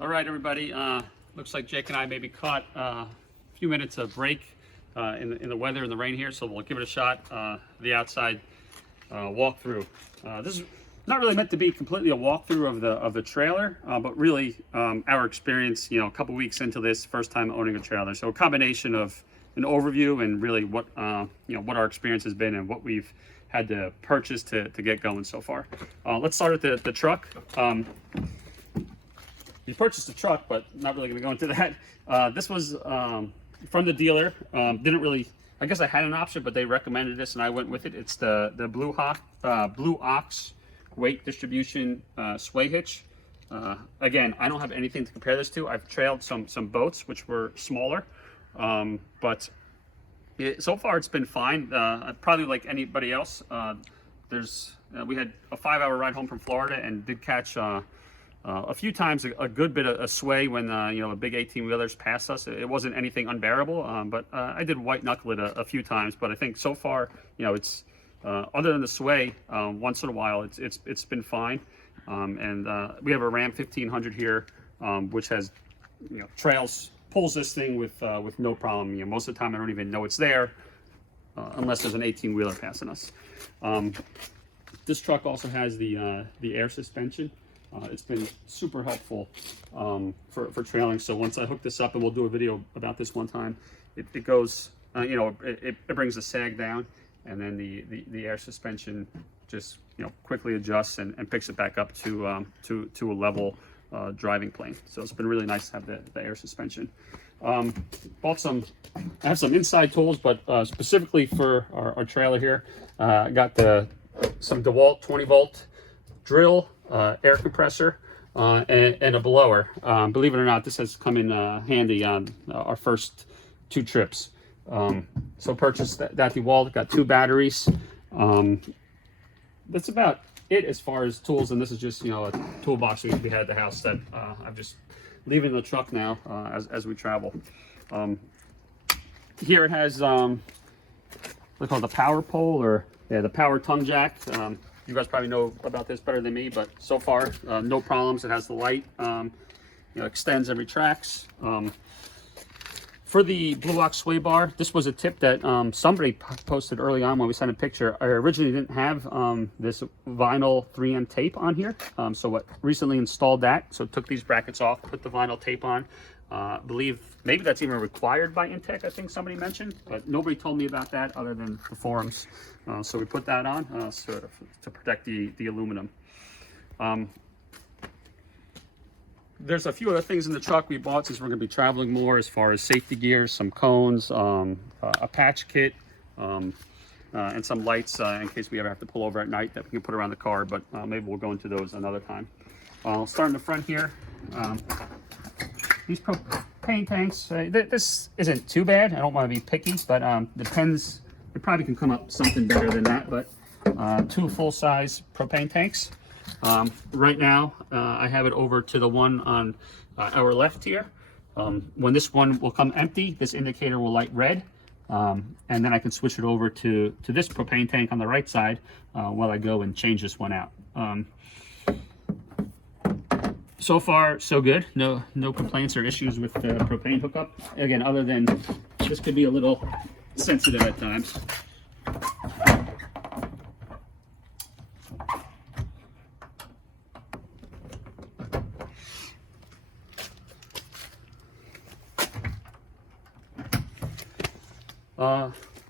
All right, everybody. Looks like Jake and I maybe caught a few minutes of break in the weather and the rain here, so we'll give it a shot. The outside walkthrough. This is not really meant to be completely a walkthrough of the trailer, but really our experience. You know, a couple weeks into this, first time owning a trailer, so a combination of an overview and really what what our experience has been and what we've had to purchase to get going so far. Let's start with the truck. We purchased a truck, but not really going to go into that. This was from the dealer. Didn't really, I guess I had an option, but they recommended this and I went with it. It's the Blue Ox weight distribution sway hitch. Again, I don't have anything to compare this to. I've trailed some boats which were smaller, but so far it's been fine. Probably like anybody else. We had a 5-hour ride home from Florida and did catch a few times a good bit of sway when a big 18-wheelers passed us. It wasn't anything unbearable, but I did white knuckle it a few times. But I think so far, it's other than the sway, once in a while, it's been fine. And we have a Ram 1500 here, which has pulls this thing with no problem. Most of the time I don't even know it's there unless there's an 18-wheeler passing us. This truck also has the air suspension. It's been super helpful for trailing. So once I hook this up, and we'll do a video about this one time, it goes, it brings the sag down, and then the air suspension just quickly adjusts and picks it back up to a level driving plane. So it's been really nice to have the air suspension. I have some inside tools, but specifically for our trailer here, I got some DeWalt 20-volt drill, air compressor, and a blower. Believe it or not, this has come in handy on our first 2 trips. So purchased that DeWalt, got 2 batteries. That's about it as far as tools, and this is just a toolbox we had at the house that I'm just leaving the truck now as we travel. Here it has what's called the power pole, or the power tongue jack. You guys probably know about this better than me, but so far no problems. It has the light, extends and retracts. For the Blue Ox sway bar, this was a tip that somebody posted early on when we sent a picture. I originally didn't have this vinyl 3M tape on here, so I recently installed that. So took these brackets off, put the vinyl tape on. Believe maybe that's even required by InTech, I think somebody mentioned, but nobody told me about that other than the forums. So we put that on to protect the aluminum. There's a few other things in the truck we bought since we're going to be traveling more, as far as safety gear, some cones, a patch kit, and some lights in case we ever have to pull over at night that we can put around the car, but maybe we'll go into those another time. I'll start in the front here. These propane tanks, this isn't too bad. I don't want to be picky, but depends. It probably can come up something better than that, but 2 full-size propane tanks. Right now, I have it over to the one on our left here. When this one will come empty, this indicator will light red, and then I can switch it over to this propane tank on the right side while I go and change this one out. So far, so good. No complaints or issues with the propane hookup. Again, other than this could be a little sensitive at times.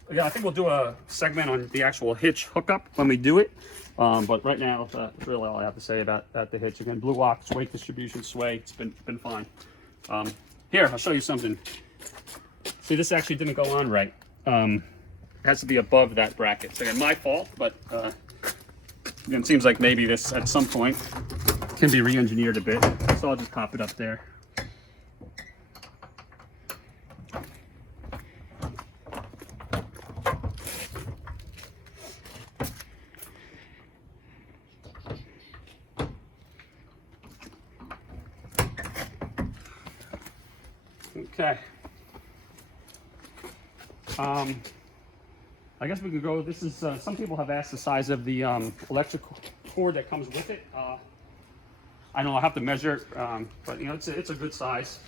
Again, I think we'll do a segment on the actual hitch hookup when we do it. But right now, that's really all I have to say about the hitch. Again, Blue Ox weight distribution sway. It's been fine. Here, I'll show you something. See, this actually didn't go on right. It has to be above that bracket. So again, my fault, but again, it seems like maybe this at some point can be re-engineered a bit. So I'll just pop it up there. Okay. I guess we could go. This is some people have asked the size of the electrical cord that comes with it. I know I'll have to measure it, but you know, it's a good size.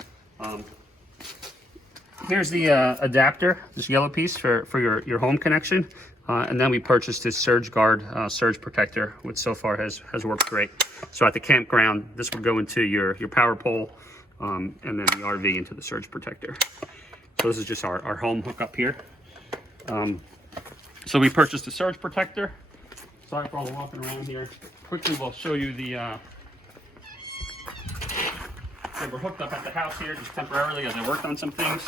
Here's the adapter, this yellow piece for your home connection. And then we purchased this Surge Guard surge protector, which so far has worked great. So at the campground, this would go into your power pole, and then the RV into the surge protector. So this is just our home hookup here. So we purchased a surge protector. Sorry for all the walking around here. Quickly, we'll show you the. So we're hooked up at the house here just temporarily as I worked on some things.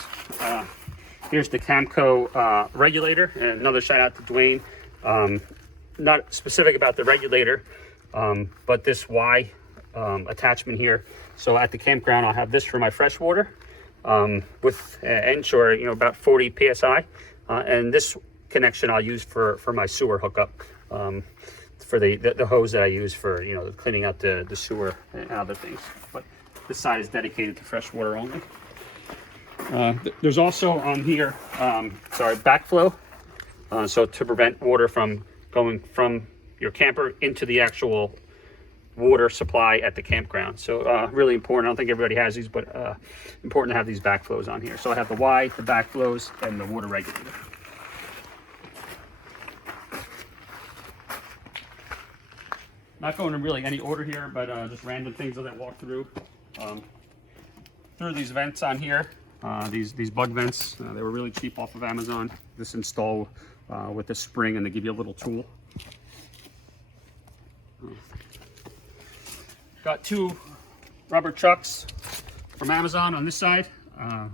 Here's the Camco regulator, and another shout out to Dwayne. Not specific about the regulator, but this Y attachment here. So at the campground, I'll have this for my freshwater with inshore, you know, about 40 psi, and this connection I'll use for my sewer hookup, for the hose that I use for, you know, cleaning out the sewer and other things. But this side is dedicated to freshwater only. There's also on here, backflow, so to prevent water from going from your camper into the actual water supply at the campground. So really important. I don't think everybody has these, but important to have these backflows on here. So I have the Y, the backflows, and the water regulator. Not going in really any order here, but just random things that I walk through. Through these vents on here, these bug vents, they were really cheap off of Amazon. This install with the spring, and they give you a little tool. Got 2 rubber chucks from Amazon on this side.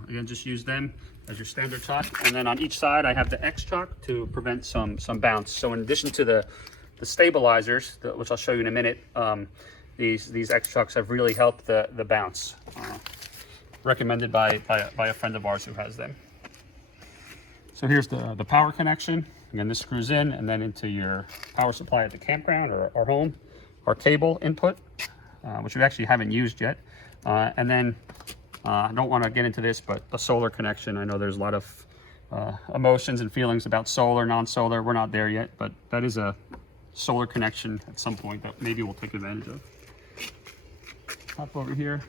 Again, just use them as your standard chuck. And then on each side, I have the X chuck to prevent some bounce. So in addition to the stabilizers, which I'll show you in a minute, these X chucks have really helped the bounce. Recommended by a friend of ours who has them. So here's the power connection. Again, this screws in and then into your power supply at the campground or our home. Our cable input, which we actually haven't used yet. And then, I don't want to get into this, but the solar connection. I know there's a lot of emotions and feelings about solar, non-solar. We're not there yet, but that is a solar connection at some point that maybe we'll take advantage of. Hop over here.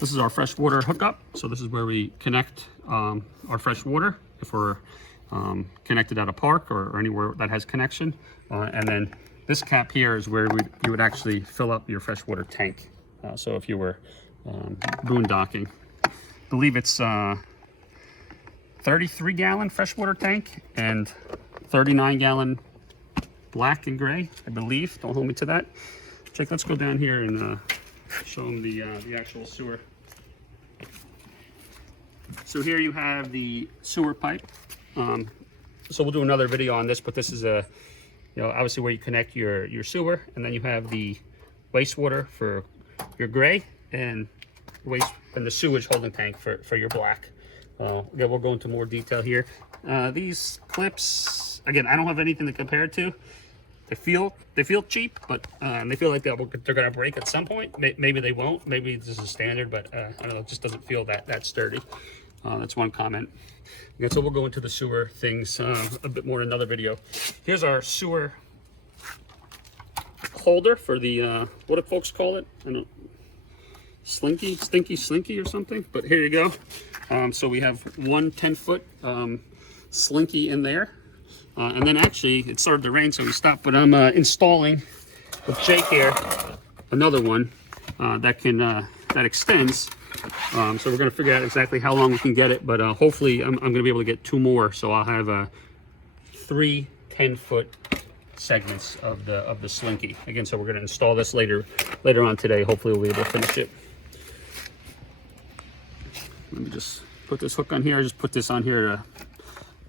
This is our freshwater hookup. So this is where we connect our fresh water if we're connected at a park or anywhere that has connection. And then this cap here is where you would actually fill up your freshwater tank. So if you were boondocking, I believe it's 33-gallon freshwater tank and 39-gallon black and gray, I believe. Don't hold me to that. Jake, let's go down here and show them the actual sewer. So here you have the sewer pipe. So we'll do another video on this, but this is obviously where you connect your sewer, and then you have the wastewater for your gray and the sewage holding tank for your black. Again, we'll go into more detail here. These clips, again, I don't have anything to compare it to. They feel cheap, but they feel like they're gonna break at some point. Maybe they won't. Maybe this is standard, but I don't know. It just doesn't feel that sturdy. That's one comment. Okay, so we'll go into the sewer things a bit more in another video. Here's our sewer holder for the what do folks call it? I don't know, slinky or something. But here you go. So we have one 10-foot slinky in there. And then actually it started to rain, so we stopped, but I'm installing with Jake here another one that extends. So we're going to figure out exactly how long we can get it, but hopefully I'm going to be able to get 2 more, so I'll have 3 10-foot segments of the slinky. Again, so we're going to install this later on today. Hopefully we'll be able to finish it. Let me just put this hook on here. I just put this on here to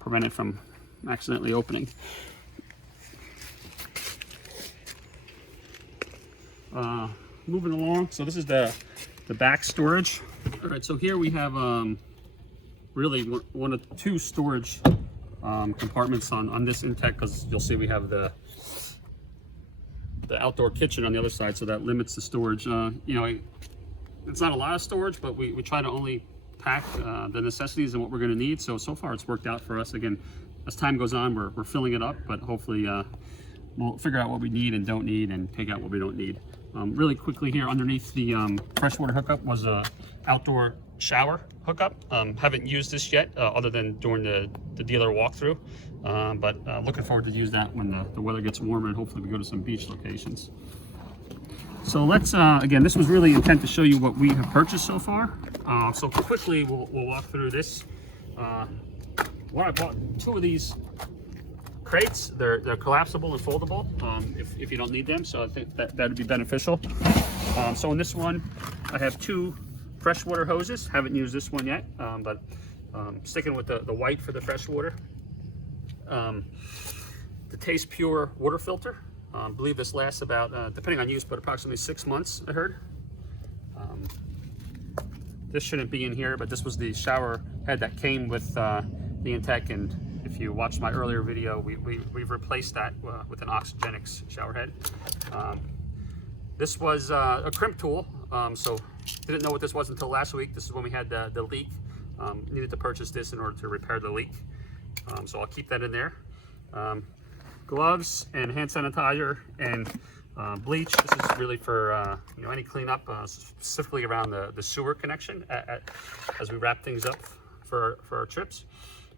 prevent it from accidentally opening. Moving along, so this is the back storage. All right, so here we have really one of 2 storage compartments on this InTech, because you'll see we have the outdoor kitchen on the other side, so that limits the storage. It's not a lot of storage, but we try to only pack the necessities and what we're going to need. So far it's worked out for us. Again, as time goes on, we're filling it up, but hopefully we'll figure out what we need and don't need and take out what we don't need. Really quickly here, underneath the freshwater hookup was a outdoor shower hookup. Haven't used this yet, other than during the dealer walkthrough, but looking forward to use that when the weather gets warmer and hopefully we go to some beach locations. So let's, again, this was really intent to show you what we have purchased so far. So quickly we'll walk through this. I bought 2 of these crates. They're collapsible and foldable if you don't need them, so I think that would be beneficial. So in this one I have 2 freshwater hoses. Haven't used this one yet, but sticking with the white for the freshwater. The Taste Pure water filter. I believe this lasts about, depending on use, but approximately 6 months, I heard. This shouldn't be in here, but this was the shower head that came with the InTech, and if you watched my earlier video, we've replaced that with an Oxygenics shower head. This was a crimp tool, so didn't know what this was until last week. This is when we had the leak. Needed to purchase this in order to repair the leak, so I'll keep that in there. Gloves and hand sanitizer and bleach. This is really for any cleanup, specifically around the sewer connection as we wrap things up for our trips.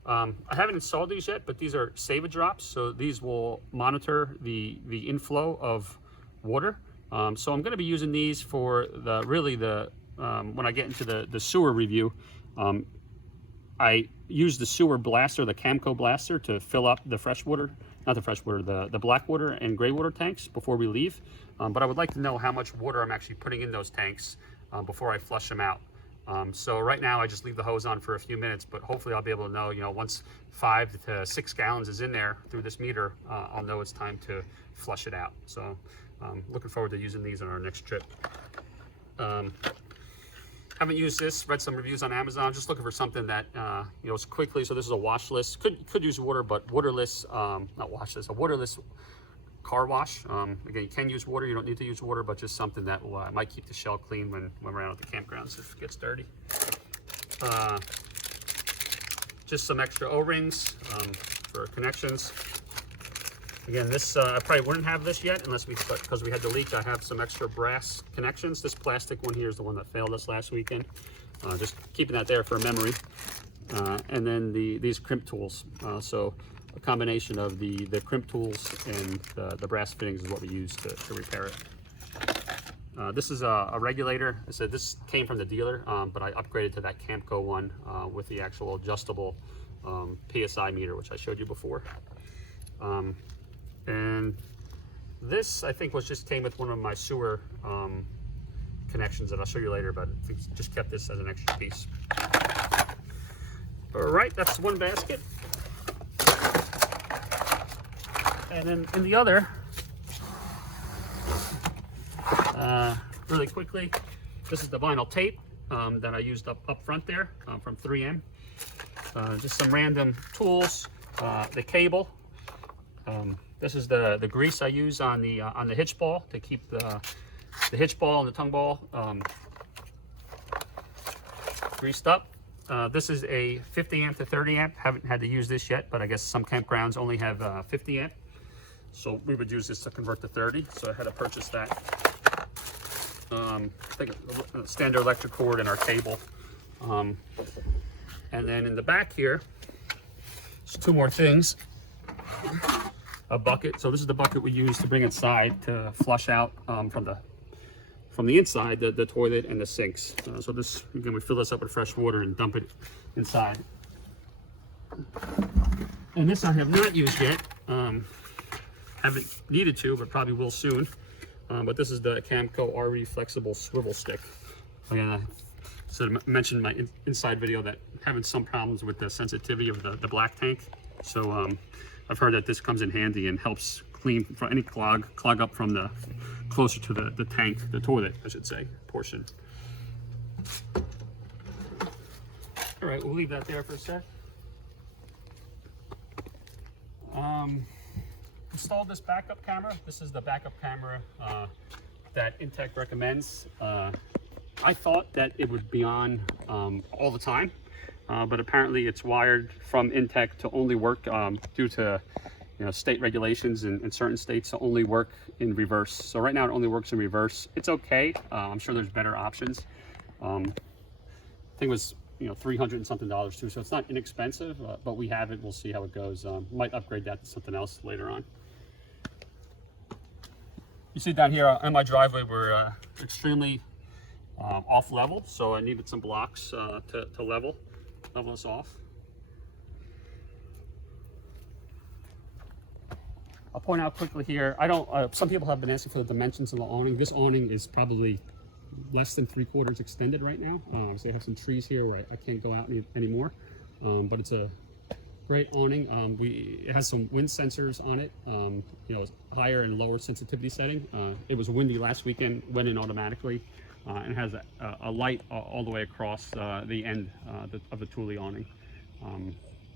I haven't installed these yet, but these are Save-A drops, so these will monitor the inflow of water. So I'm going to be using these for when I get into the sewer review. I use the sewer blaster, the Camco blaster, to fill up the freshwater, not the freshwater, the blackwater and gray water tanks before we leave. But I would like to know how much water I'm actually putting in those tanks before I flush them out. So right now I just leave the hose on for a few minutes, but hopefully I'll be able to know, once 5 to 6 gallons is in there through this meter, I'll know it's time to flush it out. So looking forward to using these on our next trip. Haven't used this, read some reviews on Amazon, just looking for something that, is quickly. So this is a washless, could use water, but waterless, not washless, a waterless car wash. Again, you can use water, you don't need to use water, but just something that will, might keep the shell clean when we're out at the campgrounds if it gets dirty. Just some extra O-rings for connections. Again, this, I probably wouldn't have this yet because we had the leak. I have some extra brass connections. This plastic one here is the one that failed us last weekend. Just keeping that there for a memory. And then these crimp tools. So a combination of the crimp tools and the brass fittings is what we use to repair it. This is a regulator. I said this came from the dealer, but I upgraded to that Camco one with the actual adjustable PSI meter, which I showed you before. And this, I think, came with one of my sewer connections that I'll show you later, but I think just kept this as an extra piece. All right, that's one basket. And then in the other, really quickly, this is the vinyl tape that I used up front there from 3M. Just some random tools, the cable. This is the grease I use on the hitch ball to keep the hitch ball and the tongue ball greased up. This is a 50 amp to 30 amp. Haven't had to use this yet, but I guess some campgrounds only have 50 amp. So we would use this to convert to 30. So I had to purchase that. I think a standard electric cord and our cable. And then in the back here, there's 2 more things. A bucket. So this is the bucket we use to bring inside to flush out from the inside the toilet and the sinks. So this, again, we fill this up with fresh water and dump it inside. And this I have not used yet. Haven't needed to, but probably will soon. But this is the Camco RE flexible swivel stick. Again, I mentioned in my inside video that having some problems with the sensitivity of the black tank. So I've heard that this comes in handy and helps clean for any clog up from the closer to the tank, the toilet, I should say, portion. All right, we'll leave that there for a sec. Installed this backup camera. This is the backup camera that InTech recommends. I thought that it would be on all the time. But apparently it's wired from InTech to only work due to state regulations in certain states to only work in reverse. So right now it only works in reverse. It's okay. I'm sure there's better options. I think it was $300 and something too, so it's not inexpensive, but we have it. We'll see how it goes. Might upgrade that to something else later on. You see down here on my driveway, we're extremely off level, so I needed some blocks to level us off. I'll point out quickly here, some people have been asking for the dimensions of the awning. This awning is probably less than 3/4 extended right now. So I have some trees here where I can't go out anymore, but it's a great awning. It has some wind sensors on it, higher and lower sensitivity setting. It was windy last weekend, went in automatically, and has a light all the way across the end of the Thule awning.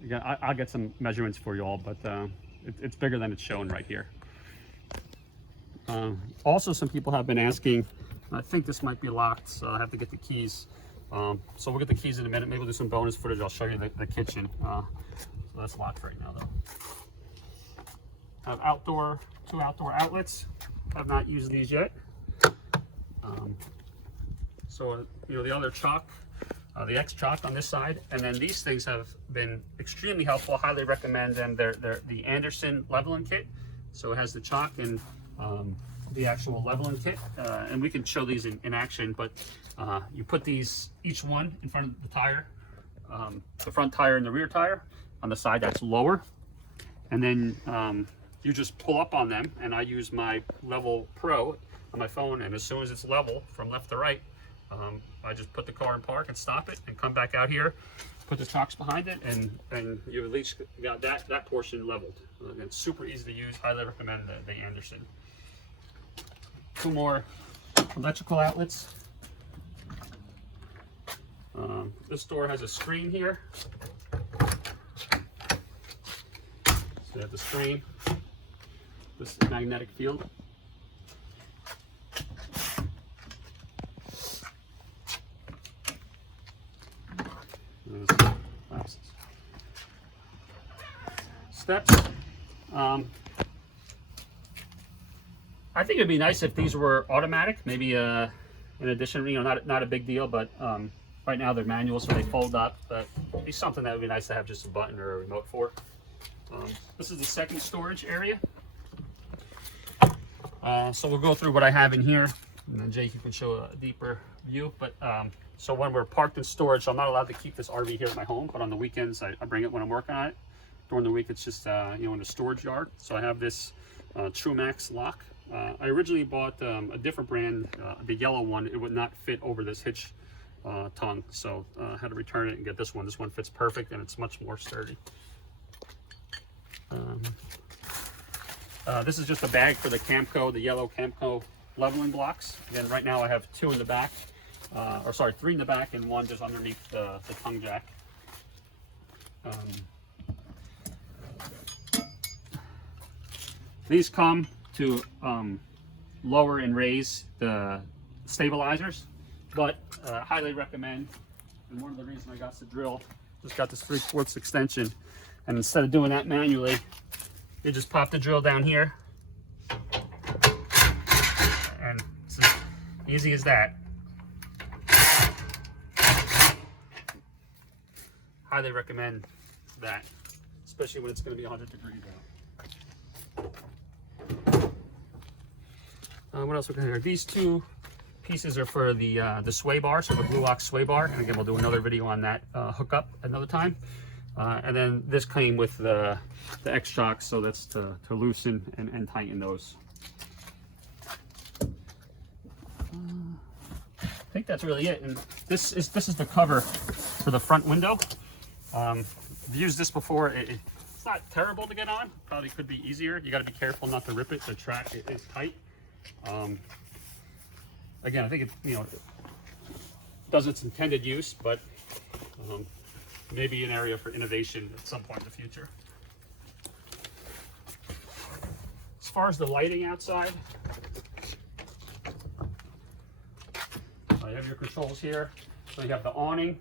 Again, I'll get some measurements for you all, but it's bigger than it's shown right here. Also, some people have been asking, I think this might be locked, so I have to get the keys. So we'll get the keys in a minute. Maybe we'll do some bonus footage. I'll show you the kitchen. So that's locked right now, though. I have two outdoor outlets. Have not used these yet. So the other chalk, the X chalk on this side, and then these things have been extremely helpful. Highly recommend them. They're the Anderson leveling kit. So it has the chalk and the actual leveling kit, and we can show these in action, but you put these, each one in front of the tire, the front tire and the rear tire. On the side that's lower, and then you just pull up on them, and I use my Level Pro on my phone, and as soon as it's level from left to right, I just put the car in park and stop it and come back out here, put the chocks behind it, and you at least got that portion leveled. It's super easy to use. Highly recommend the Anderson. Two more electrical outlets. This door has a screen here. So you have the screen, this magnetic field. Steps. I think it'd be nice if these were automatic. Maybe in addition, not a big deal, but right now they're manual, so they fold up. But it'd be something that would be nice to have just a button or a remote for. This is the second storage area. So we'll go through what I have in here, and then Jake, you can show a deeper view. But so when we're parked in storage, I'm not allowed to keep this RV here at my home, but on the weekends I bring it when I'm working on it. During the week it's just in the storage yard. So I have this TrueMax lock. I originally bought a different brand, the yellow one. It would not fit over this hitch tongue, so I had to return it and get this one. This one fits perfect, and it's much more sturdy. This is just a bag for the Camco, the yellow Camco leveling blocks. Again, right now I have 2 in the back, 3 in the back and 1 just underneath the tongue jack. These come to lower and raise the stabilizers, but highly recommend. And one of the reasons I got the drill, just got this 3/4 extension, and instead of doing that manually, you just pop the drill down here, and it's as easy as that. Highly recommend that, especially when it's going to be 100 degrees out. What else we got here? These 2 pieces are for the sway bar, so the Blue Ox sway bar, and again we'll do another video on that hookup another time. And then this came with the X shocks, so that's to loosen and tighten those. I think that's really it. And this is the cover for the front window. I've used this before. It's not terrible to get on. Probably could be easier. You got to be careful not to rip it. The track is tight. Again, I think it does its intended use, but maybe an area for innovation at some point in the future. As far as the lighting outside, you have your controls here. So you have the awning,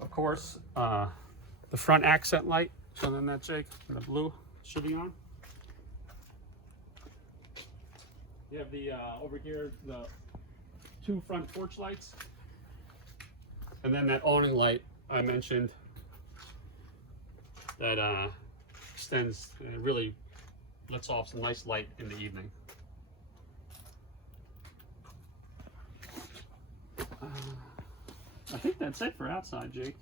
of course, the front accent light. Show them that, Jake, and the blue should be on. You have the over here the 2 front porch lights, and then that awning light I mentioned that extends and really lets off some nice light in the evening. I think that's it for outside, Jake.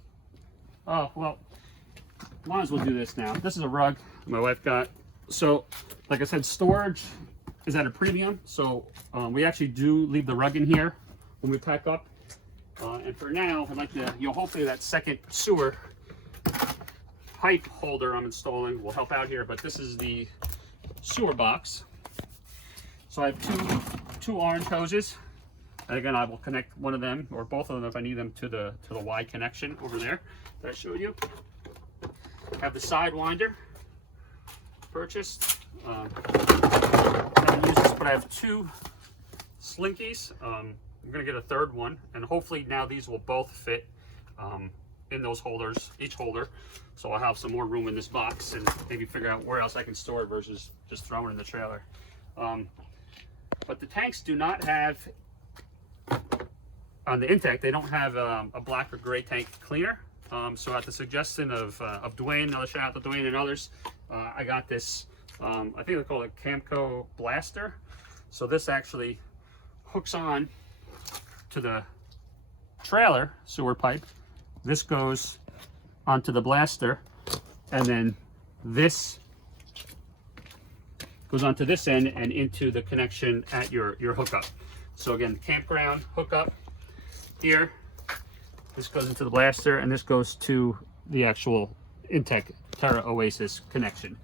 Oh, well, might as well do this now. This is a rug my wife got. So, like I said, storage is at a premium. So we actually do leave the rug in here when we pack up. And for now, I'd like to, hopefully that second sewer pipe holder I'm installing will help out here. But this is the sewer box. So I have two orange hoses. And again, I will connect one of them or both of them if I need them to the Y connection over there that I showed you. I have the Sidewinder purchased. I haven't used this, but I have 2 slinkies. I'm gonna get a third one, and hopefully now these will both fit in those holders, each holder. So I'll have some more room in this box and maybe figure out where else I can store it versus just throwing it in the trailer. But the tanks do not have, on the InTech, they don't have a black or gray tank cleaner. So at the suggestion of Dwayne, another shout out to Dwayne and others, I got this, I think they call it Camco Blaster. So this actually hooks on to the trailer sewer pipe. This goes onto the blaster, and then this goes onto this end and into the connection at your hookup. So again, campground hookup here. This goes into the blaster, and this goes to the actual InTech Terra Oasis connection.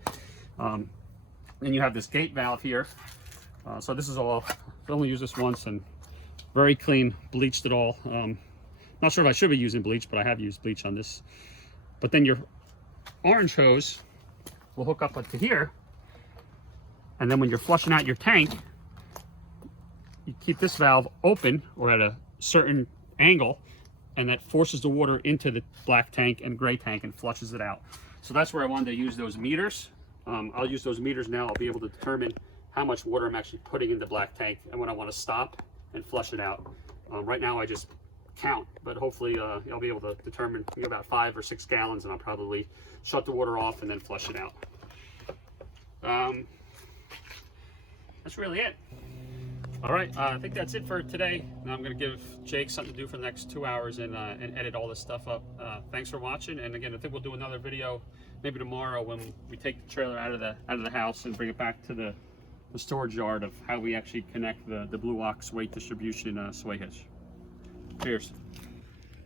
And you have this gate valve here. So this is all, I only use this once, and very clean, bleached it all. Not sure if I should be using bleach, but I have used bleach on this. But then your orange hose will hook up to here. And then when you're flushing out your tank, you keep this valve open or at a certain angle, and that forces the water into the black tank and gray tank and flushes it out. So that's where I wanted to use those meters. I'll use those meters now. I'll be able to determine how much water I'm actually putting in the black tank and when I want to stop and flush it out. Right now I just count, but hopefully I'll be able to determine about 5 or 6 gallons, and I'll probably shut the water off and then flush it out. That's really it. All right, I think that's it for today. Now I'm going to give Jake something to do for the next 2 hours and edit all this stuff up. Thanks for watching, and again, I think we'll do another video maybe tomorrow when we take the trailer out of the house and bring it back to the storage yard of how we actually connect the Blue Ox weight distribution sway hitch. Cheers.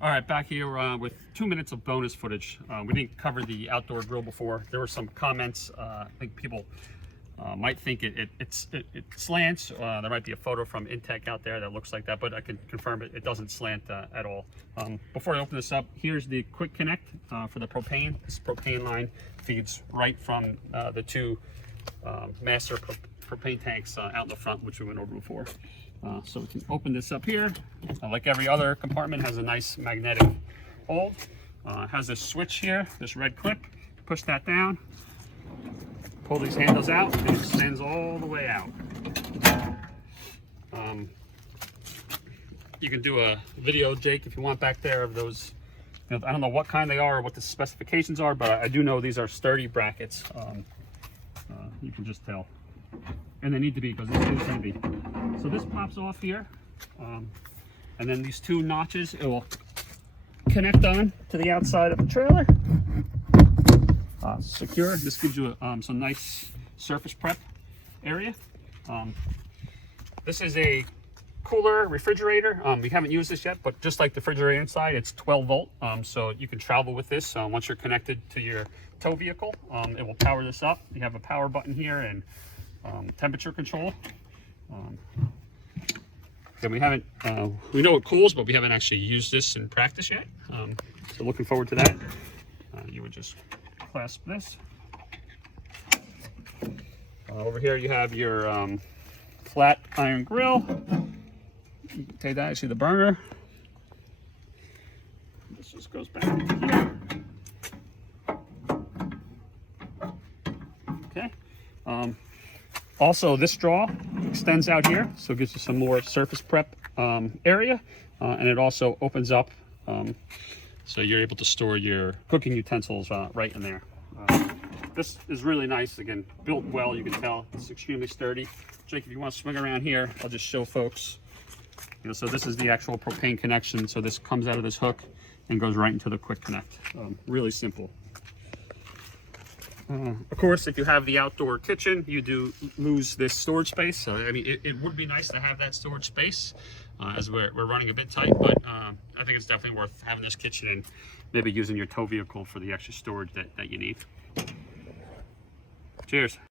All right, back here with 2 minutes of bonus footage. We didn't cover the outdoor grill before. There were some comments. I think people might think it slants. There might be a photo from InTech out there that looks like that, but I can confirm it doesn't slant at all. Before I open this up, here's the quick connect for the propane. This propane line feeds right from the 2 master propane tanks out in the front, which we went over before. So we can open this up here. Like every other compartment, has a nice magnetic hold. Has this switch here, this red clip. Push that down. Pull these handles out, and it extends all the way out. You can do a video, Jake, if you want, back there of those. I don't know what kind they are or what the specifications are, but I do know these are sturdy brackets. You can just tell. And they need to be, because this is heavy. So this pops off here. And then these 2 notches, it will connect on to the outside of the trailer. Secure. This gives you some nice surface prep area. This is a cooler refrigerator. We haven't used this yet, but just like the refrigerator inside, it's 12 volt. So you can travel with this once you're connected to your tow vehicle. It will power this up. You have a power button here and temperature control. And we haven't, we know it cools, but we haven't actually used this in practice yet. So looking forward to that. You would just clasp this. Over here you have your flat iron grill. You can take that, actually the burner. This just goes back here. Okay. Also, this drawer extends out here, so it gives you some more surface prep area, and it also opens up, so you're able to store your cooking utensils right in there. This is really nice. Again, built well. You can tell it's extremely sturdy. Jake, if you want to swing around here, I'll just show folks. You know, so this is the actual propane connection. So this comes out of this hook and goes right into the quick connect. Really simple. Of course, if you have the outdoor kitchen, you do lose this storage space. So I mean, it would be nice to have that storage space, as we're running a bit tight. But I think it's definitely worth having this kitchen and maybe using your tow vehicle for the extra storage that you need. Cheers.